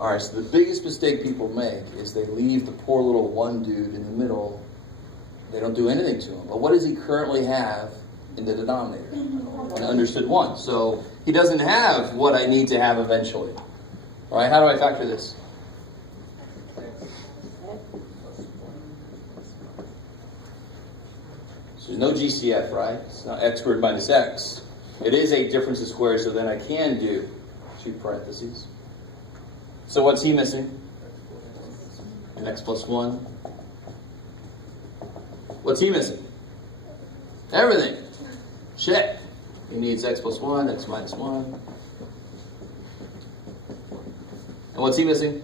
All right, so the biggest mistake people make is they leave the poor little one dude in the middle. They don't do anything to him. But what does he currently have in the denominator? An understood 1. So he doesn't have what I need to have eventually. All right, how do I factor this? So there's no GCF, right? It's not x squared minus x. It is a difference of squares, so then I can do 2 parentheses. So what's he missing? An x plus 1. What's he missing? Everything. Check. He needs x plus 1, x minus 1. And what's he missing?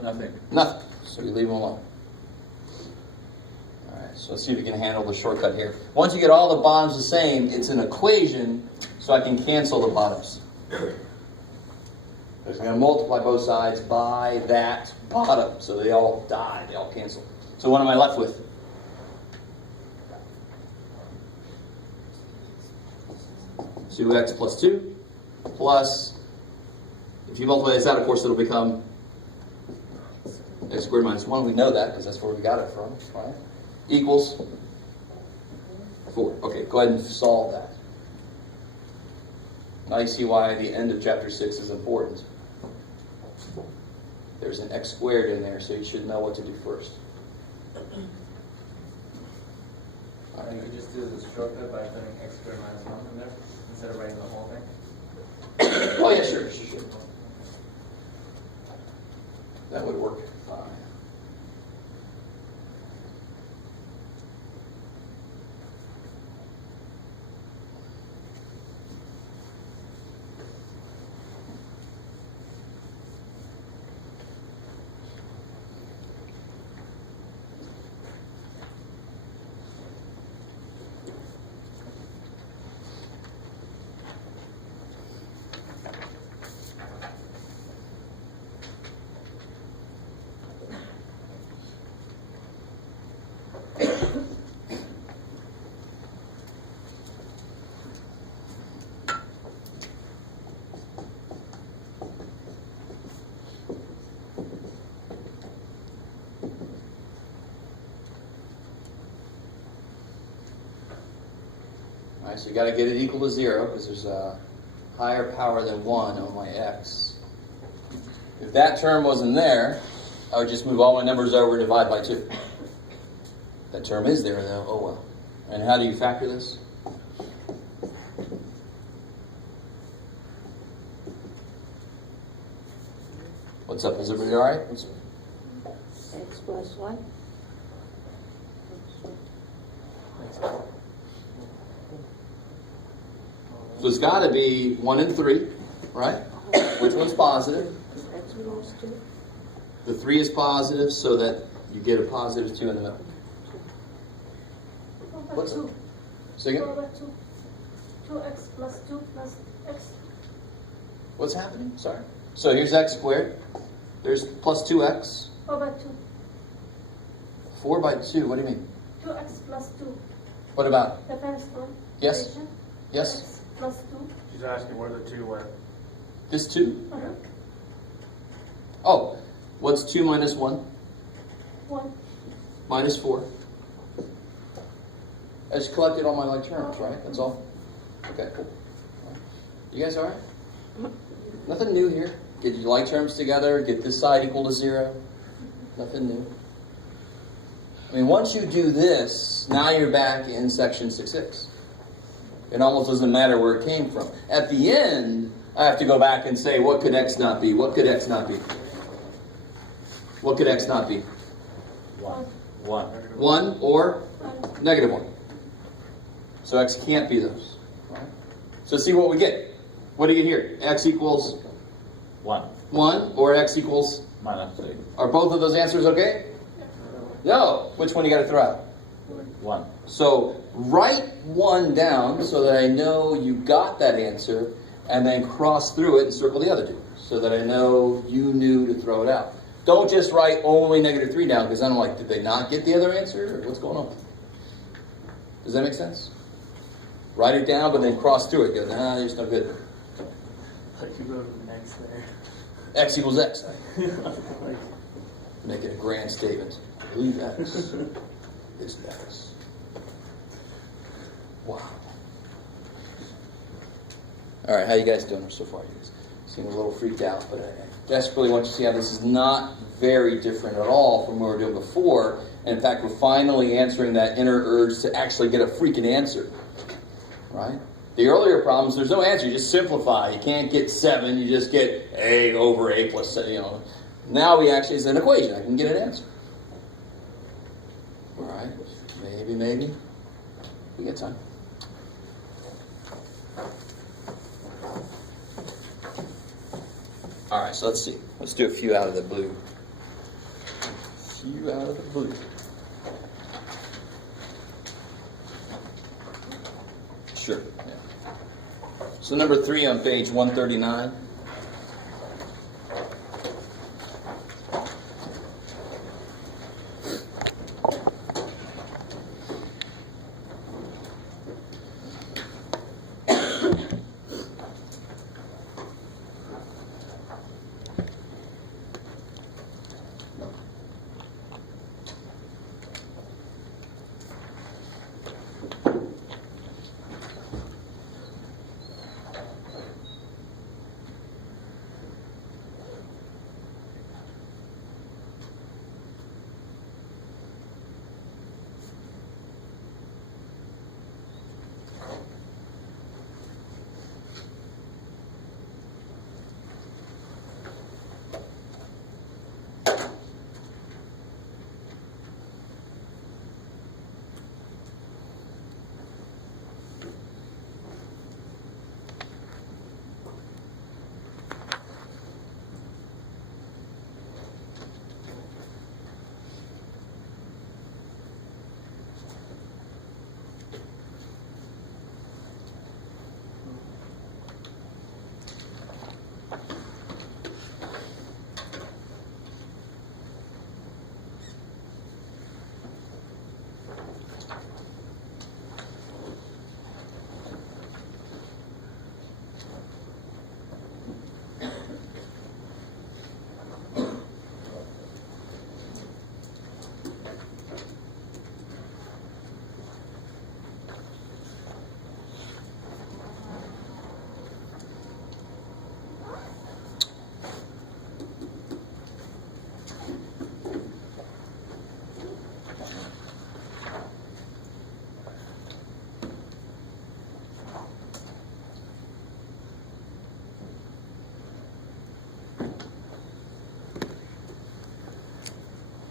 Nothing. Nothing. So we leave him alone. All right, so let's see if we can handle the shortcut here. Once you get all the bottoms the same, it's an equation, so I can cancel the bottoms. I'm going to multiply both sides by that bottom. So they all die. They all cancel. So what am I left with? So 2x plus 2 plus, if you multiply this out, of course, it'll become x squared minus 1. We know that because that's where we got it from. Right? Equals 4. Okay, go ahead and solve that. Now you see why the end of chapter 6 is important. There's an x squared in there, so you should know what to do first. All right, you could just do this shortcut by putting x squared minus 1 in there instead of writing the whole thing. Oh yeah, sure. That would work fine. Alright, so you got to get it equal to 0 because there's a higher power than 1 on my x. If that term wasn't there, I would just move all my numbers over and divide by 2. That term is there though, oh well. And how do you factor this? What's up? Is everybody alright? X plus 1. So it's got to be 1 and 3, right? Which one's positive? X minus 2. The 3 is positive so that you get a positive 2 in the middle. What's it? Say again? 2x plus 2 plus x. What's happening? Sorry. So here's x squared. There's plus 2x. 4 by 2. 4 by 2, what do you mean? 2x plus 2. What about? The first one. Yes? Equation. Yes? X plus 2. She's asking where the 2 went. This 2? Uh-huh. Oh, what's 2 minus 1? 1. Minus 4. I just collected all my like terms, right? That's all? Okay, cool. You guys alright? Nothing new here. Get your like terms together, get this side equal to 0. Nothing new. I mean, once you do this, now you're back in section 6.6. It almost doesn't matter where it came from. At the end, I have to go back and say, what could x not be? What could x not be? What could x not be? 1. 1 or negative 1. So x can't be those. Right? So see what we get. What do you get here? X equals 1. 1 or x equals? Minus 3. Are both of those answers okay? No. Which one you got to throw out? 1. So write 1 down so that I know you got that answer, and then cross through it and circle the other 2 so that I know you knew to throw it out. Don't just write only negative 3 down because then I'm like, did they not get the other answer? Or what's going on? Does that make sense? Write it down, but then cross through it. Go, nah, it's no good. Like you wrote an X there. X equals X. Make it a grand statement. I believe X is X. Wow. All right, how you guys doing so far? You guys seem a little freaked out, but I desperately want you to see how this is not very different at all from what we were doing before. And in fact, we're finally answering that inner urge to actually get a freaking answer. Right? The earlier problems, there's no answer. You just simplify. You can't get 7. You just get A over A plus, Now we actually, it's an equation. I can get an answer. All right? Maybe. We get time. All right, so let's see. Let's do a few out of the blue. Sure. Yeah. So number 3 on page 139.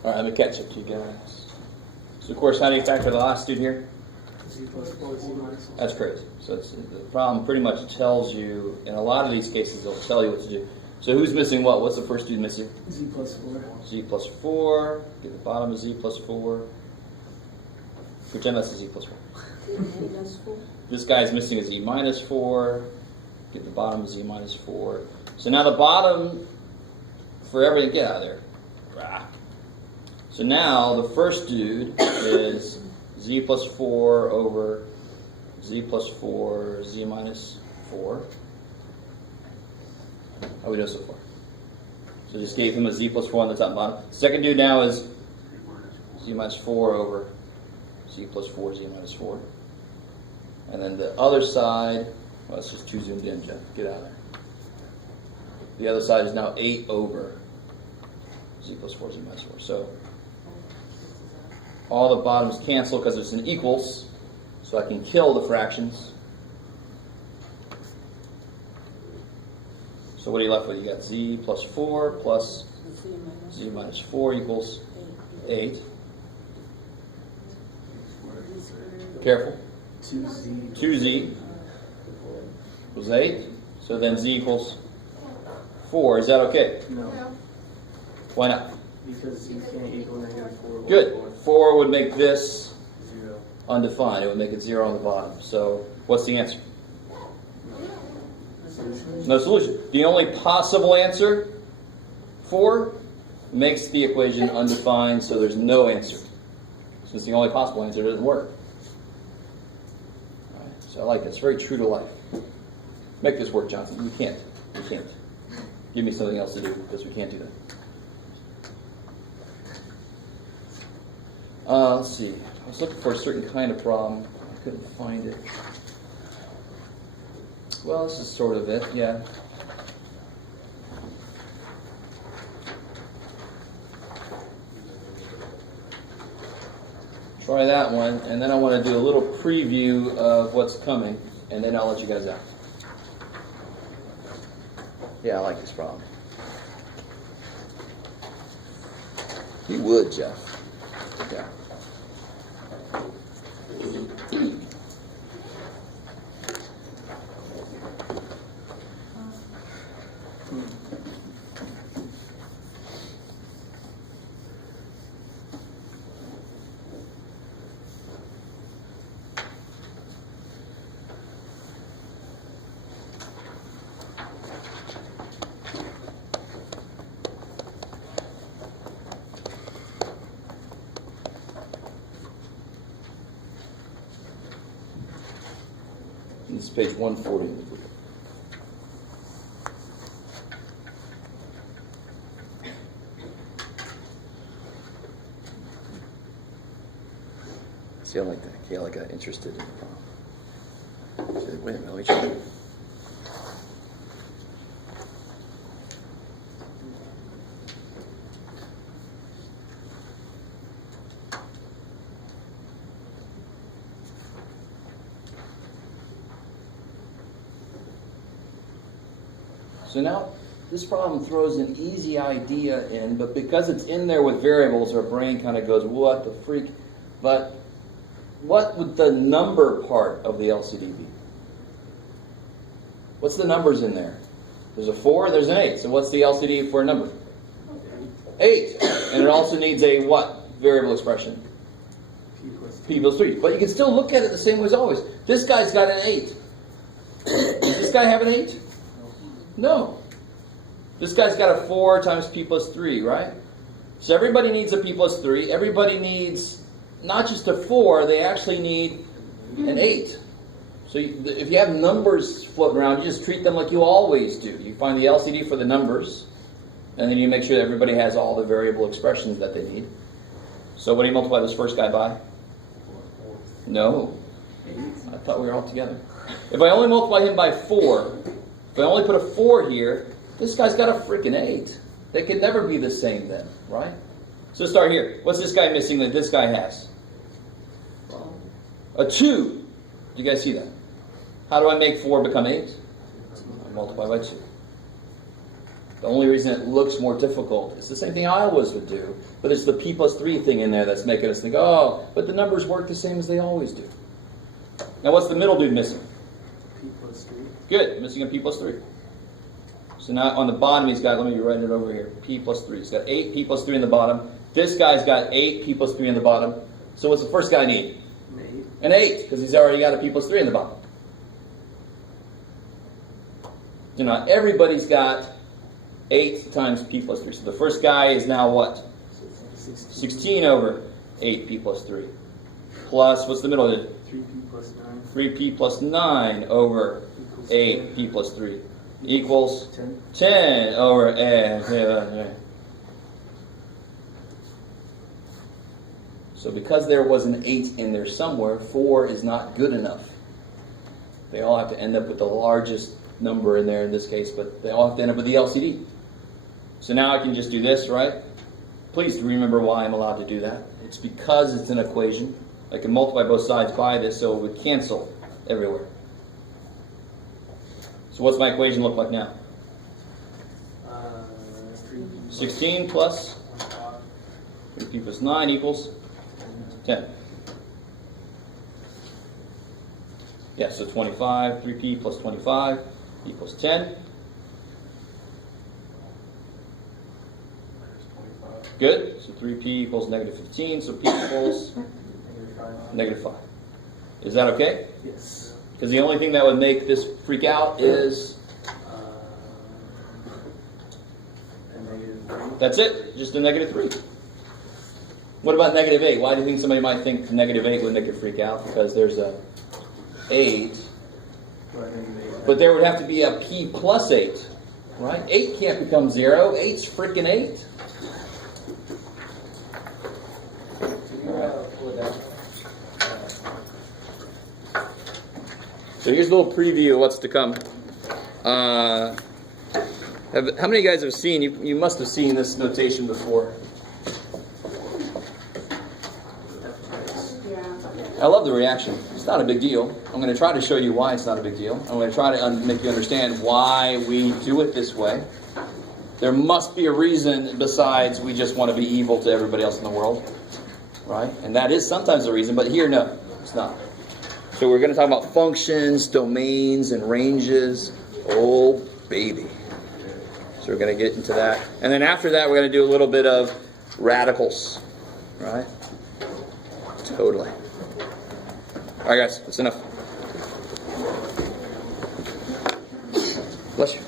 All right, let me catch up to you guys. So, of course, how do you factor the last dude here? Z plus 4, Z minus 1. That's crazy. So the problem pretty much tells you, in a lot of these cases, they'll tell you what to do. So who's missing what? What's the first dude missing? Z plus 4. Z plus 4. Get the bottom of Z plus 4. Pretend that's a Z plus 4. Minus 4. This guy's missing a Z minus 4. Get the bottom of Z minus 4. So now the bottom for everything, get out of there. Rah. So now the first dude is Z plus 4 over Z plus 4, Z minus 4. How we doing so far? So just gave him a Z plus 4 on the top and bottom. Second dude now is Z minus 4 over Z plus 4, Z minus 4. And then the other side, well, it's just too zoomed in, Jeff. Get out of there. The other side is now 8 over Z plus 4, Z minus 4. So all the bottoms cancel because it's an equals, so I can kill the fractions. So what are you left with? You got Z plus 4 plus Z minus 4 equals 8. Careful. 2Z equals 8. So then Z equals 4. Is that okay? No, Why not? because Z can't equal negative 4. Good. 4 would make this 0. undefined. It would make it 0 on the bottom. So what's the answer? Solution. No solution. The only possible answer, 4, makes the equation undefined, so there's no answer. Since the only possible answer doesn't work. All right, so I like it. It's very true to life. Make this work, Jonathan. You can't. You can't. Give me something else to do, because we can't do that. Let's see. I was looking for a certain kind of problem. I couldn't find it. Well, this is sort of it, yeah. Try that one, and then I want to do a little preview of what's coming, and then I'll let you guys out. Yeah, I like this problem. You would, Jeff. Yeah. This is page 140 in the book. See, I like that. Kayla got interested in the problem. She said, wait a minute, let me try. So now, this problem throws an easy idea in, but because it's in there with variables, our brain kind of goes, what the freak? But what would the number part of the LCD be? What's the numbers in there? There's a 4, there's an 8. So what's the LCD for a number? 8. And it also needs a what variable expression? P plus 3. But you can still look at it the same way as always. This guy's got an 8. Does this guy have an 8? No. This guy's got a 4 times P plus 3, right? So everybody needs a P plus 3. Everybody needs not just a 4, they actually need an 8. So if you have numbers floating around, you just treat them like you always do. You find the LCD for the numbers, and then you make sure that everybody has all the variable expressions that they need. So what do you multiply this first guy by? No. I thought we were all together. If I only multiply him by 4, if I only put a 4 here, this guy's got a freaking 8. They can never be the same then, right? So let's start here. What's this guy missing that this guy has? A 2. Do you guys see that? How do I make 4 become 8? I multiply by 2. The only reason it looks more difficult is the same thing I always would do, but it's the P plus 3 thing in there that's making us think, oh, but the numbers work the same as they always do. Now what's the middle dude missing? P plus 3. Good, missing a P plus 3. So now on the bottom he's got, let me write it over here, P plus 3. He's got 8 P plus 3 in the bottom. This guy's got 8 P plus 3 in the bottom. So what's the first guy need? An 8, because he's already got a P plus 3 in the bottom. So now everybody's got 8 times P plus 3. So the first guy is now what? 16 over 8 P plus 3. Plus, what's the middle of it? 3P plus 9. 3P plus 9 over 8 P plus 3. Equals 10. 10 over So because there was an 8 in there somewhere, 4 is not good enough. They all have to end up with the largest number in there in this case, but they all have to end up with the LCD. So now I can just do this, right? Please remember why I'm allowed to do that. It's because it's an equation. I can multiply both sides by this, so it would cancel everywhere. So what's my equation look like now? 16 plus 3p plus 9 equals 10. Yeah, so 25, 3p plus 25 equals 10. Good. So 3p equals negative 15, so p equals negative 5. Is that okay? Yes. Because the only thing that would make this freak out is... That's it. Just a negative 3. What about negative 8? Why do you think somebody might think negative 8 would make it freak out? Because there's a 8. But there would have to be a p plus 8. Right? 8 can't become 0. 8's freaking 8. Pull it down. So here's a little preview of what's to come. How many of you guys have seen, you must have seen this notation before. I love the reaction. It's not a big deal. I'm going to try to show you why it's not a big deal. I'm going to try to make you understand why we do it this way. There must be a reason besides we just want to be evil to everybody else in the world. Right? And that is sometimes the reason, but here, no, it's not. So we're going to talk about functions, domains, and ranges. Oh, baby. So we're going to get into that. And then after that, we're going to do a little bit of radicals. Right? Totally. All right, guys, that's enough. Bless you.